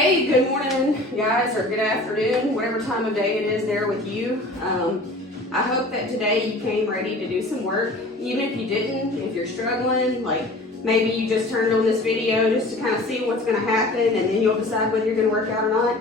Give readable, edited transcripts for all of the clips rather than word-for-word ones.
Hey, good morning, guys, or good afternoon, whatever time of day it is there with you. I hope that today you came ready to do some work. Even if you didn't, if you're struggling, like maybe you just turned on this video just to kind of see what's going to happen and then you'll decide whether you're going to work out or not.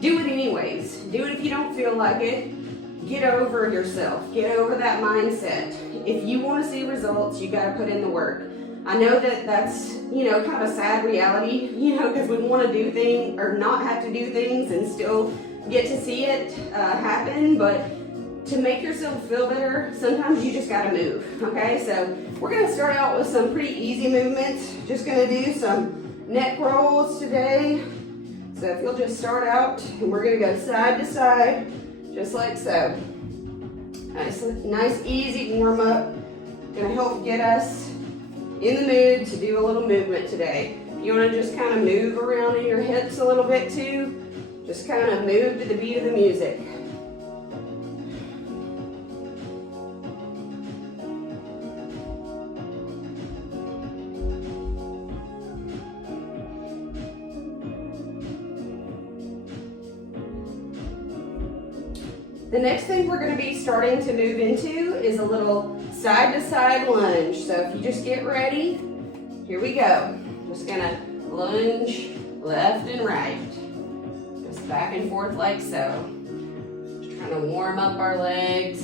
Do it anyways. Do it if you don't feel like it. Get over yourself. Get over that mindset. If you want to see results, you got to put in the work. I know that that's, kind of a sad reality, because we want to do things or not have to do things and still get to see it happen. But to make yourself feel better, sometimes you just got to move, okay? So we're going to start out with some pretty easy movements. Just going to do some neck rolls today. So if you'll just start out, and we're going to go side to side, just like so. Nice easy warm up. Going to help get us in the mood to do a little movement today. If you want to just kind of move around in your hips a little bit too, just kind of move to the beat of the music. The next thing we're going to be starting to move into is a little side-to-side lunge. So if you just get ready, here we go. Just going to lunge left and right. Just back and forth like so. Just trying to warm up our legs.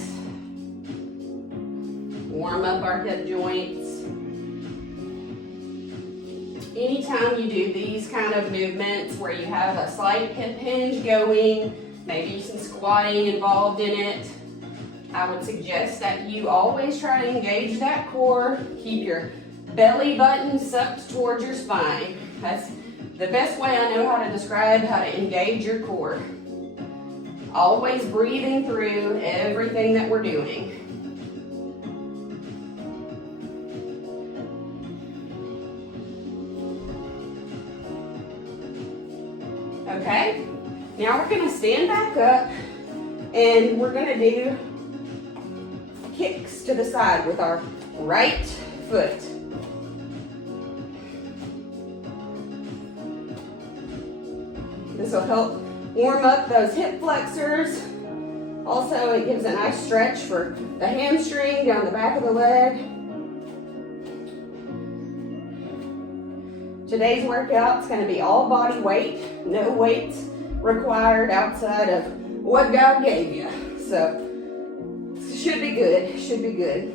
Warm up our hip joints. Anytime you do these kind of movements where you have a slight hip hinge going, maybe some squatting involved in it, I would suggest that you always try to engage that core. Keep your belly button sucked towards your spine. That's the best way I know how to describe how to engage your core. Always breathing through everything that we're doing. Okay? Now we're going to stand back up and we're going to do kicks to the side with our right foot. This will help warm up those hip flexors. Also, it gives a nice stretch for the hamstring down the back of the leg. Today's workout is going to be all body weight, no weights required outside of what God gave you. So, should be good, should be good.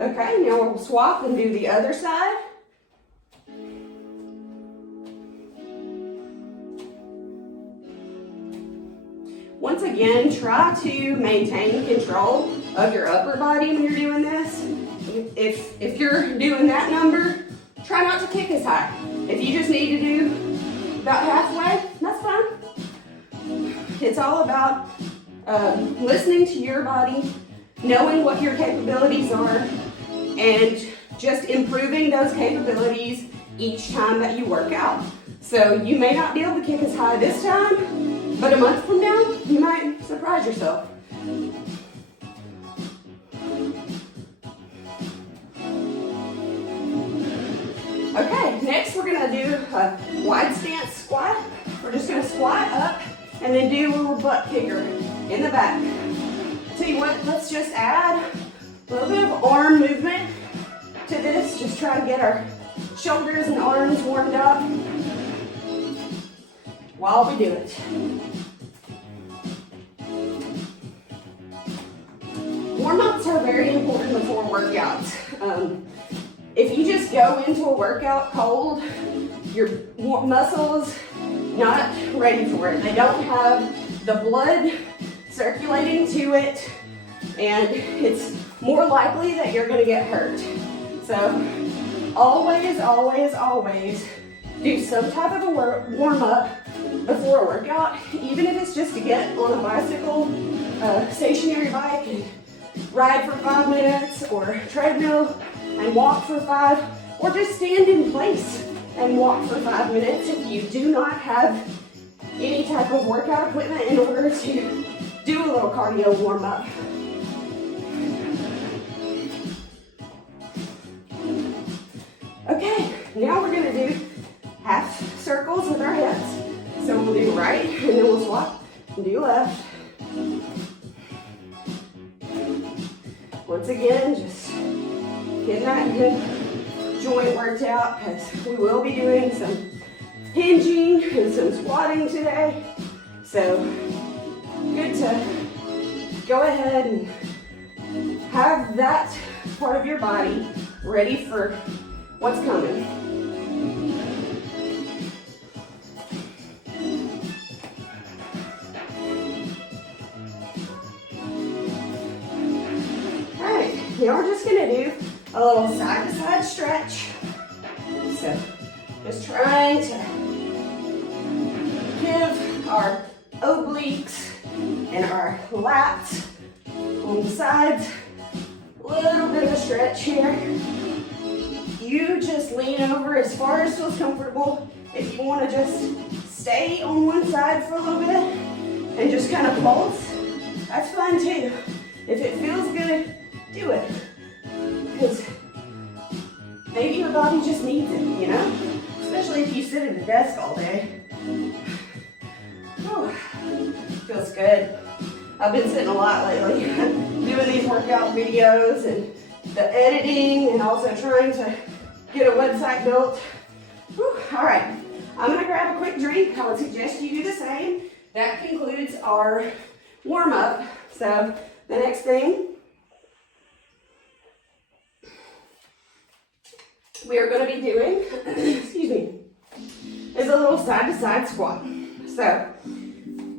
Okay, now we'll swap and do the other side. Once again, try to maintain control of your upper body when you're doing this. If you're doing that number, try not to kick as high. If you just need to do about halfway, that's fine. It's all about listening to your body, knowing what your capabilities are, and just improving those capabilities each time that you work out. So you may not be able to kick as high this time, but a month from now, you might surprise yourself. Okay, next we're gonna do a wide stance squat. We're just gonna squat up and then do a little butt kicker in the back. Tell you what, let's just add a little bit of arm movement to this. Just try to get our shoulders and arms warmed up while we do it. Warm-ups are very important before workouts. If you just go into a workout cold, your muscles not ready for it. They don't have the blood circulating to it, and it's more likely that you're gonna get hurt. So always, always, always do some type of a warm-up before a workout, even if it's just to get on a bicycle, stationary bike, and ride for 5 minutes, or treadmill and walk for 5, or just stand in place and walk for 5 minutes if you do not have any type of workout equipment in order to do a little cardio warm-up. We'll do right, and then we'll swap and do left. Once again, just getting that hip joint worked out, because we will be doing some hinging and some squatting today. So good to go ahead and have that part of your body ready for what's coming. All right, now we're just gonna do a little side to side stretch. So just trying to give our obliques and our lats on the sides a little bit of a stretch here. You just lean over as far as feels comfortable. If you want to just stay on one side for a little bit and just kind of pulse, that's fine too. If it feels good, do it. Because maybe your body just needs it, you know? Especially if you sit at a desk all day. Whew. Feels good. I've been sitting a lot lately, doing these workout videos and the editing and also trying to get a website built. Whew. All right, I'm gonna grab a quick drink. I would suggest you do the same. That concludes our warm up. So the next thing we are gonna be doing, excuse me, is a little side to side squat. So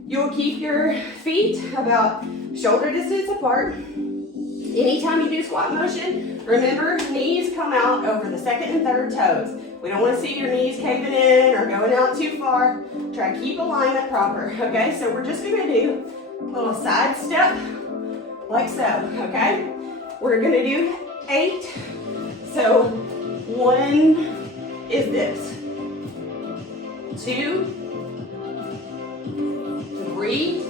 you'll keep your feet about shoulder distance apart. Anytime you do squat motion, remember knees come out over the second and third toes. We don't want to see your knees caving in or going out too far. Try to keep alignment proper, okay? So we're just gonna do a little side step like so, okay? We're gonna do 8. So 1 is this. 2, 3,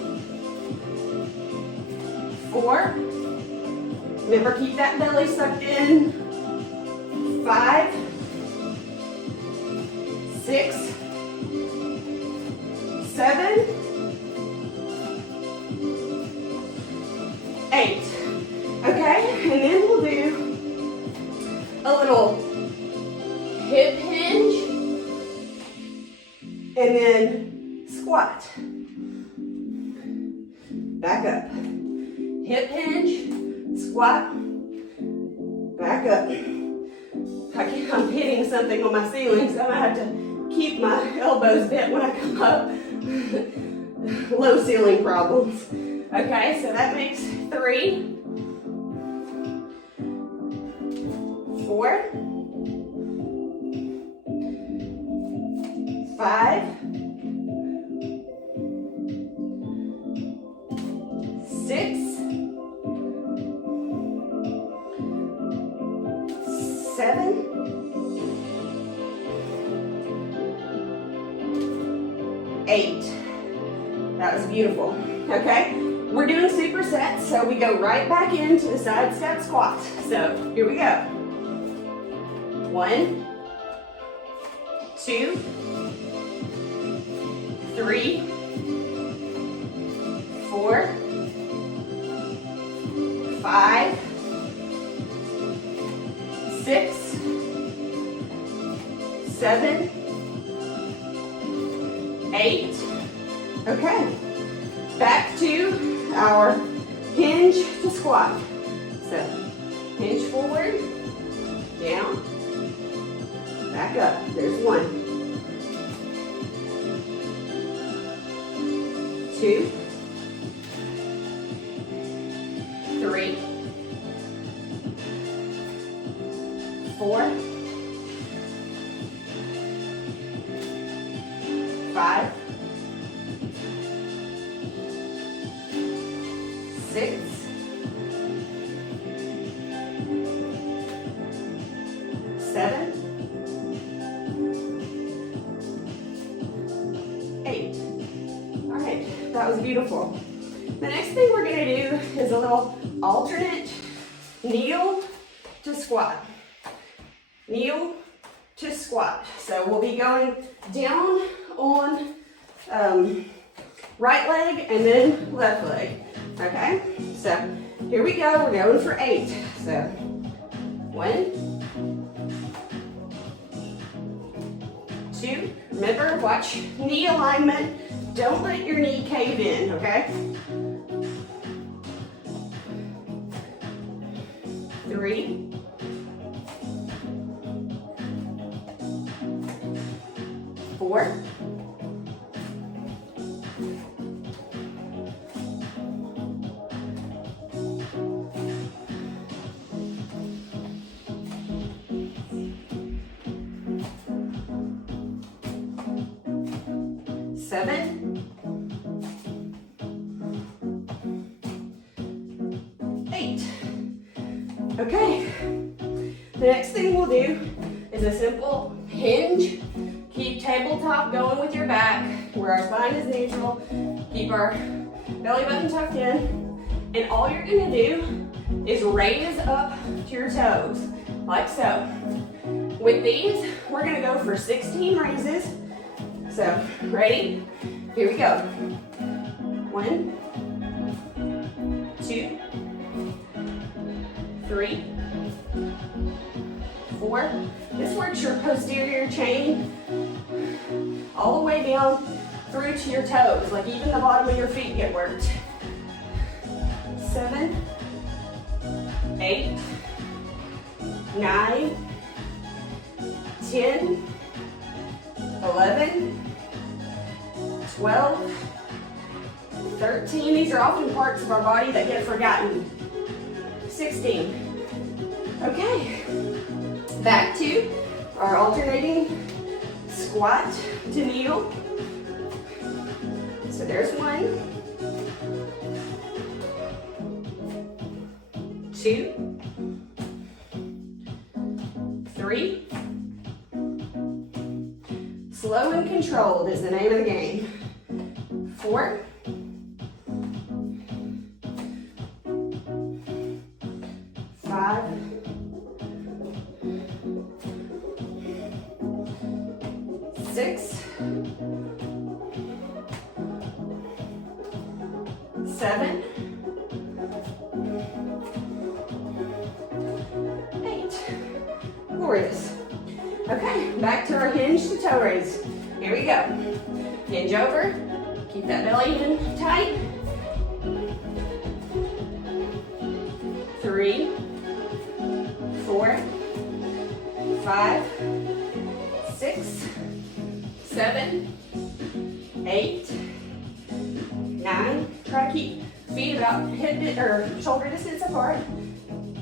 4. Remember, keep that belly sucked in. 5, 6, 7, 8. Okay, and then we'll do a little hip hinge and then squat. Back up. Hip hinge, squat, back up. I'm hitting something on my ceiling, so I'm gonna have to keep my elbows bent when I come up. Low ceiling problems. Okay, so that makes 3, 4, 5, 6, 7, 8. That was beautiful. Okay, we're doing supersets, so we go right back into the side step squat. So here we go. 1, 2, 3, 4, 5, 6, 7, 8. Okay, back to our hinge to squat. So hinge forward, down, back up. There's 1, 2, 3, 4, 5, 6, 7, 8. All right, that was beautiful. The next thing we're gonna do is a little alternate kneel to squat. Kneel to squat. So we'll be going down on right leg and then left leg. Okay, so here we go. We're going for 8. So 1, 2. Remember, watch knee alignment. Don't let your knee cave in, okay? 3, 4, 7, 8. Okay, the next thing we'll do is a simple hinge. Keep tabletop going with your back, where our spine is neutral. Keep our belly button tucked in. And all you're gonna do is raise up to your toes, like so. With these, we're gonna go for 16 raises. So, ready? Here we go. 1, 2, 3, 4. This works your posterior chain all the way down through to your toes, like even the bottom of your feet get worked. 7, 8, 9, 10, 11, 12, 13. These are often parts of our body that get forgotten. 16. Okay, back to our alternating squat to kneel. So there's 1, 2, 3. Slow and controlled is the name of the game. 4, 5, 6, 7, 8. Glorious. Okay, back to our hinge to toe raise. Here we go. Hinge over. Keep that belly in tight. 3, 4, 5, 6, 7, 8, 9. Try to keep feet about hip or shoulder distance apart.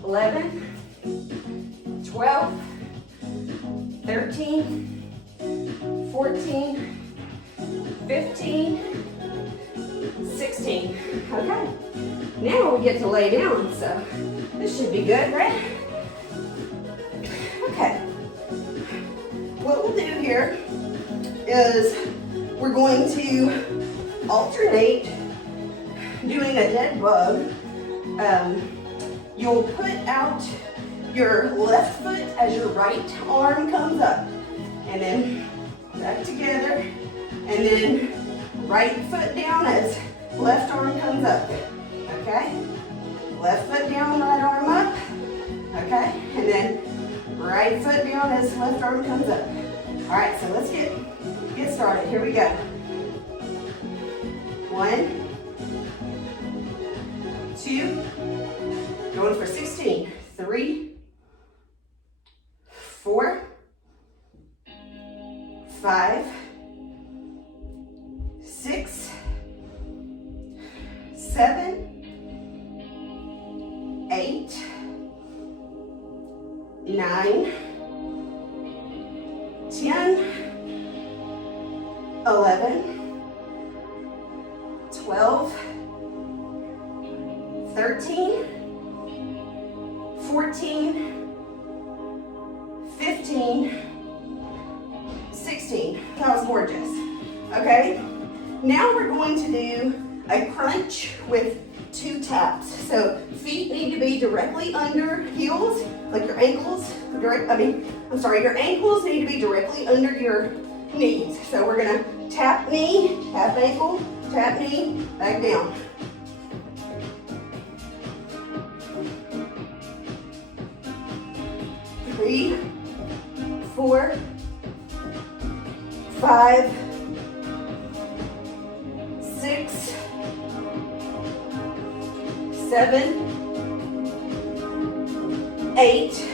11, 12, 13, 14, 15, 16. Okay, now we get to lay down, so this should be good, right? Okay, what we'll do here is we're going to alternate doing a dead bug. You'll put out your left foot as your right arm comes up, and then back together, and then right foot down as left arm comes up, okay? Left foot down, right arm up, okay? And then right foot down as left arm comes up. All right, so let's get started. Here we go. 1, 2, going for 16. 3, 4, 5, 6, 7, 8, 9, 10, 11, 12, 13, 14, 15, 16. That was gorgeous. Okay, now we're going to do a crunch with 2 taps. So feet need to be directly under heels, like your ankles. Your ankles need to be directly under your knees. So we're gonna tap knee, tap ankle, tap knee, back down. Three, 4, 5, 6, 7, 8,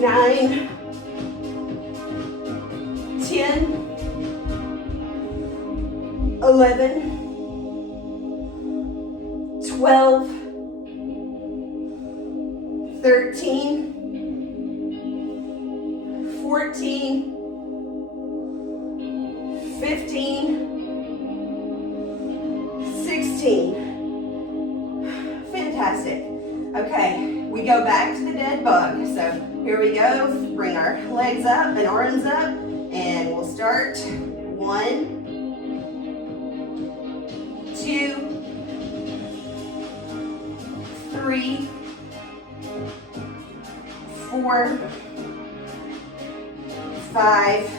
9, 10, 11, 12, 13, 14, 15, 16. Fantastic. Okay, we go back to the dead bug. So here we go. Bring our legs up and arms up, and we'll start. 1, 2, 3, 4, 5,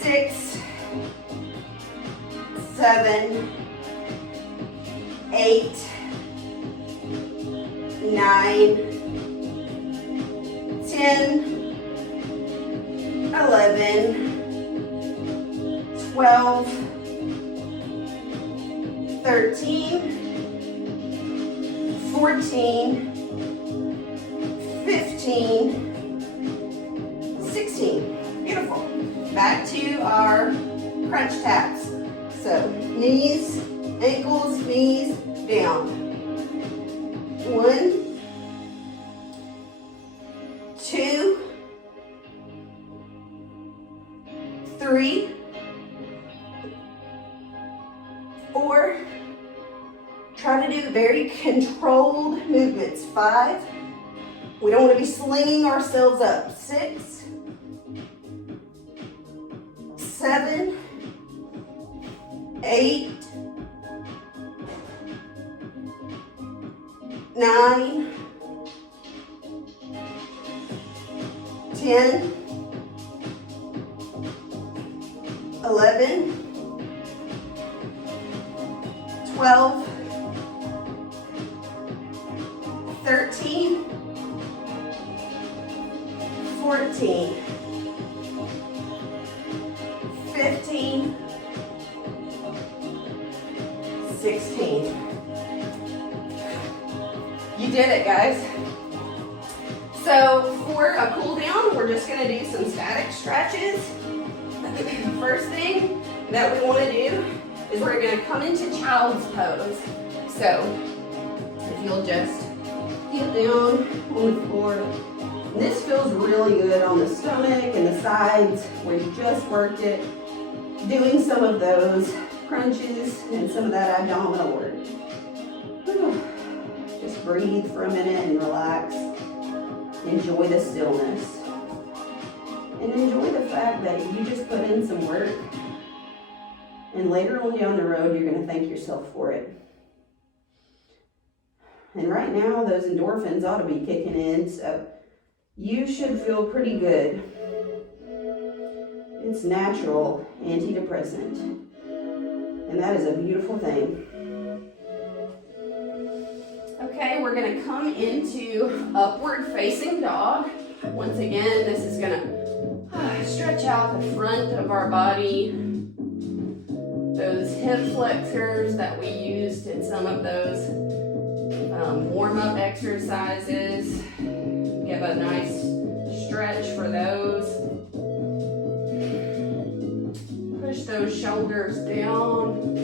6, 7, 8, 9, 10, 11, 12, 13, 14, 15, 16. Beautiful. Back to our crunch taps. So knees, ankles, knees, down. 1, 2, 3, 4. Try to do very controlled movements. 5. We don't want to be slinging ourselves up. 6, 7, 8, 9, 10, 11, 12, 13, 14, 15, 16. You did it, guys. So for a cool down, we're just gonna do some static stretches. First thing that we wanna do is we're gonna come into child's pose. So if you'll just get down on the floor. And this feels really good on the stomach and the sides where you just worked it. Doing some of those crunches and some of that abdominal work. Just breathe for a minute and relax. Enjoy the stillness. And enjoy the fact that you just put in some work. And later on down the road, you're going to thank yourself for it. And right now, those endorphins ought to be kicking in, so you should feel pretty good. It's natural antidepressant, and that is a beautiful thing. Okay, we're gonna come into upward facing dog. Once again, this is gonna stretch out the front of our body. Those hip flexors that we used in some of those warm-up exercises. Give a nice stretch for those. Push those shoulders down.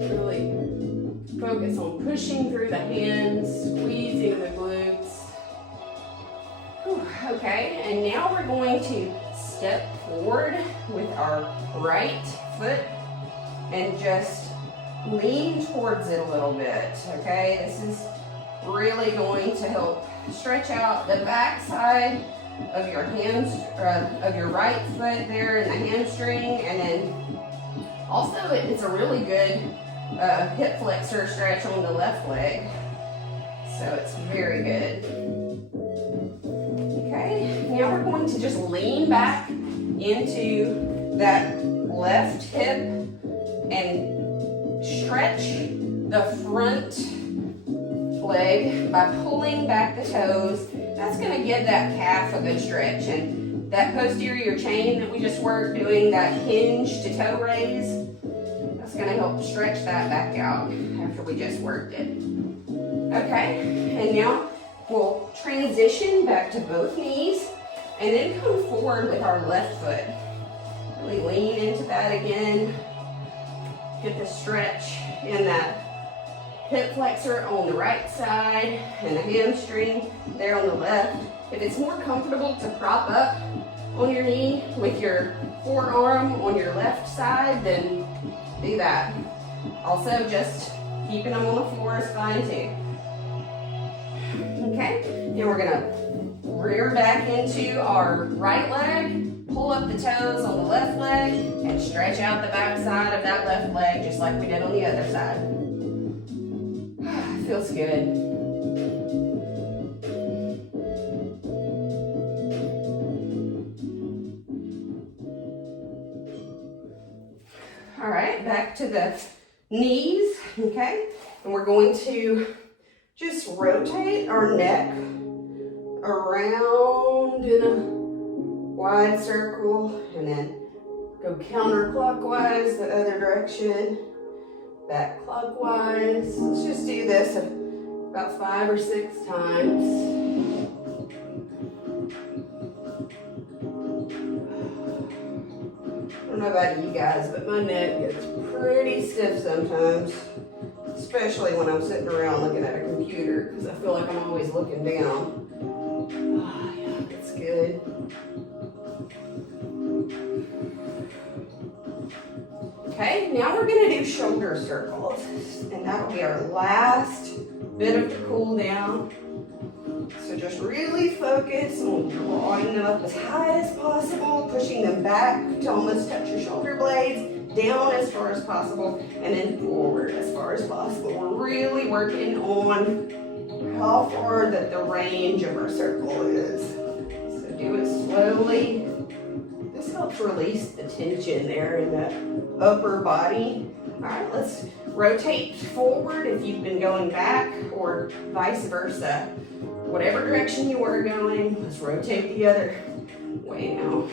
Really focus on pushing through the hands, squeezing the glutes. Whew, okay, and now we're going to step forward with our right foot and just lean towards it a little bit, okay? This is really going to help stretch out the back side of your hands, of your right foot there in the hamstring, and then also it's a really good hip flexor stretch on the left leg. So it's very good. Okay, now we're going to just lean back into that left hip and stretch the front leg by pulling back the toes. That's going to give that calf a good stretch, and that posterior chain that we just worked doing that hinge to toe raise, that's going to help stretch that back out after we just worked it. Okay, and now we'll transition back to both knees and then come forward with our left foot. Really lean into that again. Get the stretch in that hip flexor on the right side and the hamstring there on the left. If it's more comfortable to prop up on your knee with your forearm on your left side, then do that. Also, just keeping them on the floor is fine too. Okay, now we're gonna rear back into our right leg, pull up the toes on the left leg, and stretch out the back side of that left leg just like we did on the other side. Feels good. All right, back to the knees, okay? And we're going to just rotate our neck around in a wide circle and then go counterclockwise the other direction, back clockwise. Let's just do this about 5 or 6 times. I don't know about you guys, but my neck gets pretty stiff sometimes, especially when I'm sitting around looking at a computer, because I feel like I'm always looking down. Oh, yeah, that's good. Okay, now we're going to do shoulder circles, and that'll be our last bit of the cool down. So just really focus on drawing them up as high as possible, pushing them back to almost touch your shoulder blades, down as far as possible, and then forward as far as possible. We're really working on how far that the range of our circle is. So do it slowly. This helps release the tension there in the upper body. All right, let's rotate forward if you've been going back, or vice versa. Whatever direction you were going, let's rotate the other way now.